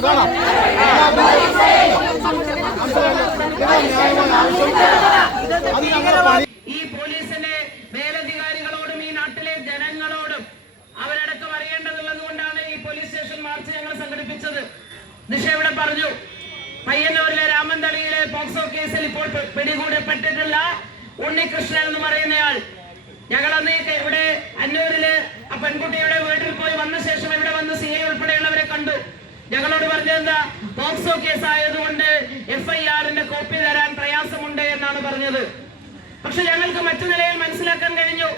ഈ പോലീസിന്റെ മേലധികാരികളോടും ഈ നാട്ടിലെ ജനങ്ങളോടും അവരടക്കം അറിയേണ്ടതുള്ളത് കൊണ്ടാണ് ഈ പോലീസ് സ്റ്റേഷൻ മാർച്ച് ഞങ്ങൾ സംഘടിപ്പിച്ചത്. നിഷ ഇവിടെ പറഞ്ഞു, പയ്യന്നൂരിലെ രാമന്തളിയിലെ പോക്സോ കേസിൽ ഇപ്പോൾ പിടികൂടപ്പെട്ടിട്ടുള്ള ഉണ്ണികൃഷ്ണൻ എന്ന് പറയുന്നയാൾ, ഞങ്ങൾ അന്ന് ഇവിടെ അന്നൂരില് ആ പെൺകുട്ടിയുടെ വീട്ടിൽ പോയി വന്ന ശേഷം ഇവിടെ വന്ന് CI ഉൾപ്പെടെയുള്ളവരെ കണ്ടു. ഞങ്ങളോട് പറഞ്ഞതെന്താ, പോക്സോ കേസ് ആയതുകൊണ്ട് FIR-ന്റെ കോപ്പി തരാൻ പ്രയാസമുണ്ട് എന്നാണ് പറഞ്ഞത്. പക്ഷെ ഞങ്ങൾക്ക് മറ്റു നിലയിൽ മനസ്സിലാക്കാൻ കഴിഞ്ഞു,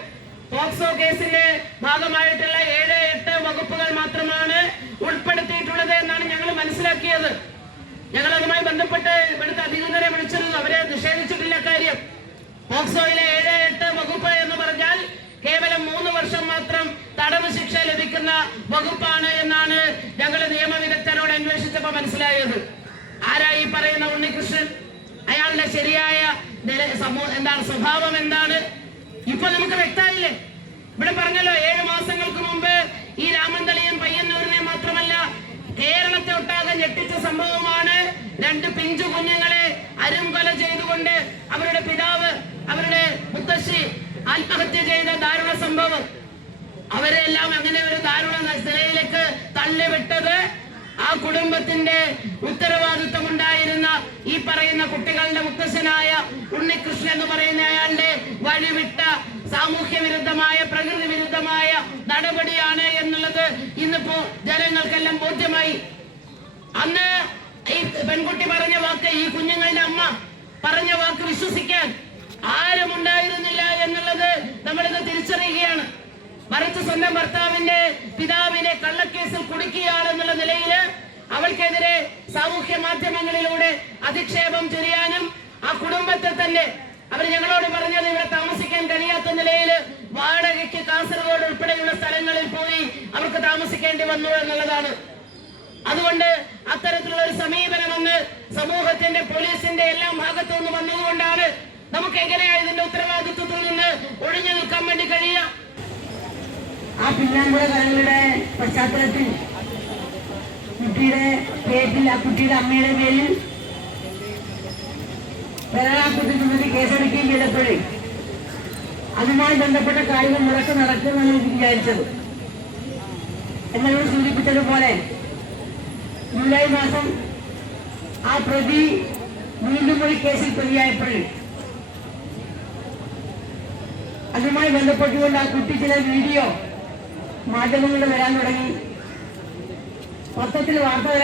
പോക്സോ കേസിന്റെ ഭാഗമായിട്ടുള്ള 7-8 വകുപ്പുകൾ മാത്രമാണ് ഉൾപ്പെടുത്തിയിട്ടുള്ളത് എന്നാണ് ഞങ്ങൾ മനസ്സിലാക്കിയത്. ഞങ്ങൾ അതുമായി ബന്ധപ്പെട്ട് ഇവിടുത്തെ അധികൃതരെ വിളിച്ചിരുന്നു, അവരെ നിഷേധിച്ചിട്ടില്ല കാര്യം. പോക്സോയിലെ 7-8 വകുപ്പ് എന്ന് പറഞ്ഞാൽ കേവലം 3 വർഷം മാത്രം തടവ് ശിക്ഷ ലഭിക്കുന്ന വകുപ്പാണ് എന്നാണ് ഞങ്ങൾ നിയമവിദഗ്ധരോട് അന്വേഷിച്ചപ്പോൾ മനസ്സിലായത്. ആരായി പറയുന്ന ഉണ്ണികൃഷ്ണൻ? അയാളുടെ ശരിയായ എന്താണ് സ്വഭാവം എന്താണ്? ഇപ്പൊ നമുക്ക് വ്യക്തമായില്ലേ? ഇവിടെ പറഞ്ഞല്ലോ, 7 മാസങ്ങൾക്ക് മുമ്പ് ഈ രാമന്തളിയും പയ്യന്നൂരിനെ മാത്രമല്ല കേരളത്തെ ഒട്ടാകെ ഞെട്ടിച്ച സംഭവമാണ് 2 പിഞ്ചു കുഞ്ഞുങ്ങളെ അരുംകൊല ചെയ്തുകൊണ്ട് അവരുടെ പിതാവ്, അവരുടെ മുത്തശ്ശി ആത്മഹത്യ ചെയ്ത ദാരുണ സംഭവം. അവരെല്ലാം അങ്ങനെ ഒരു ദാരുണ നിലയിലേക്ക് തള്ളിവിട്ടത് ആ കുടുംബത്തിന്റെ ഉത്തരവാദിത്വം ഉണ്ടായിരുന്ന ഈ പറയുന്ന കുട്ടികളുടെ മുത്തശ്ശനായ ഉണ്ണികൃഷ്ണൻ എന്ന് പറയുന്ന അയാളുടെ വഴിവിട്ട സാമൂഹ്യ വിരുദ്ധമായ, പ്രകൃതി വിരുദ്ധമായ നടപടിയാണ് എന്നുള്ളത് ഇന്നിപ്പോ ജനങ്ങൾക്കെല്ലാം ബോധ്യമായി. അന്ന് ഈ പെൺകുട്ടി പറഞ്ഞ വാക്ക്, ഈ കുഞ്ഞുങ്ങളുടെ അമ്മ പറഞ്ഞ വാക്ക് വിശ്വസിക്കാൻ ആരും ഉണ്ടായിരുന്നില്ല എന്നുള്ളത് നമ്മളിത് തിരിച്ചറിയുകയാണ്. മറിച്ച് സ്വന്തം ഭർത്താവിന്റെ പിതാവിനെ കള്ളക്കേസിൽ കുടുക്കിയാണെന്നുള്ള നിലയിൽ അവൾക്കെതിരെ സാമൂഹ്യ മാധ്യമങ്ങളിലൂടെ അധിക്ഷേപം ചൊരിയാനും ആ കുടുംബത്തെ തന്നെ അവർ ഞങ്ങളോട് പറഞ്ഞത് ഇവിടെ താമസിക്കാൻ കഴിയാത്ത നിലയിൽ വാടകയ്ക്ക് കാസർഗോഡ് ഉൾപ്പെടെയുള്ള സ്ഥലങ്ങളിൽ പോയി അവർക്ക് താമസിക്കേണ്ടി വന്നു എന്നുള്ളതാണ്. അതുകൊണ്ട് അത്തരത്തിലുള്ള ഒരു സമീപനം വന്ന് സമൂഹത്തിന്റെ, പോലീസിന്റെ എല്ലാം ഭാഗത്തു നിന്ന് വന്നതുകൊണ്ടാണ് നമുക്ക് എങ്ങനെയാണ് ഇതിന്റെ ഉത്തരവാദിത്വത്തിൽ നിന്ന് ഒഴിഞ്ഞു നിൽക്കാൻ വേണ്ടി കഴിയുക? ആ പിന്നാമ്പുഴ കലകളുടെ പശ്ചാത്തലത്തിൽ കുട്ടിയുടെ പേരിൽ, ആ കുട്ടിയുടെ അമ്മയുടെ പേരിൽ ബലാത്സംഗത്തിന് കേസെടുക്കുകയും ചെയ്തപ്പോഴേ അതുമായി ബന്ധപ്പെട്ട കാര്യങ്ങൾ മുടക്കം നടക്കുമെന്ന് വിചാരിച്ചത്. എന്നോട് സൂചിപ്പിച്ചതുപോലെ ജൂലൈ മാസം ആ പ്രതി വീണ്ടും ഒരു കേസിൽ പ്രതിയായപ്പോഴേ അതുമായി ബന്ധപ്പെട്ടുകൊണ്ട് ആ കുട്ടി ചില വീഡിയോ മാധ്യമങ്ങളിൽ വരാൻ തുടങ്ങി, മൊത്തത്തിൽ വാർത്ത വരാൻ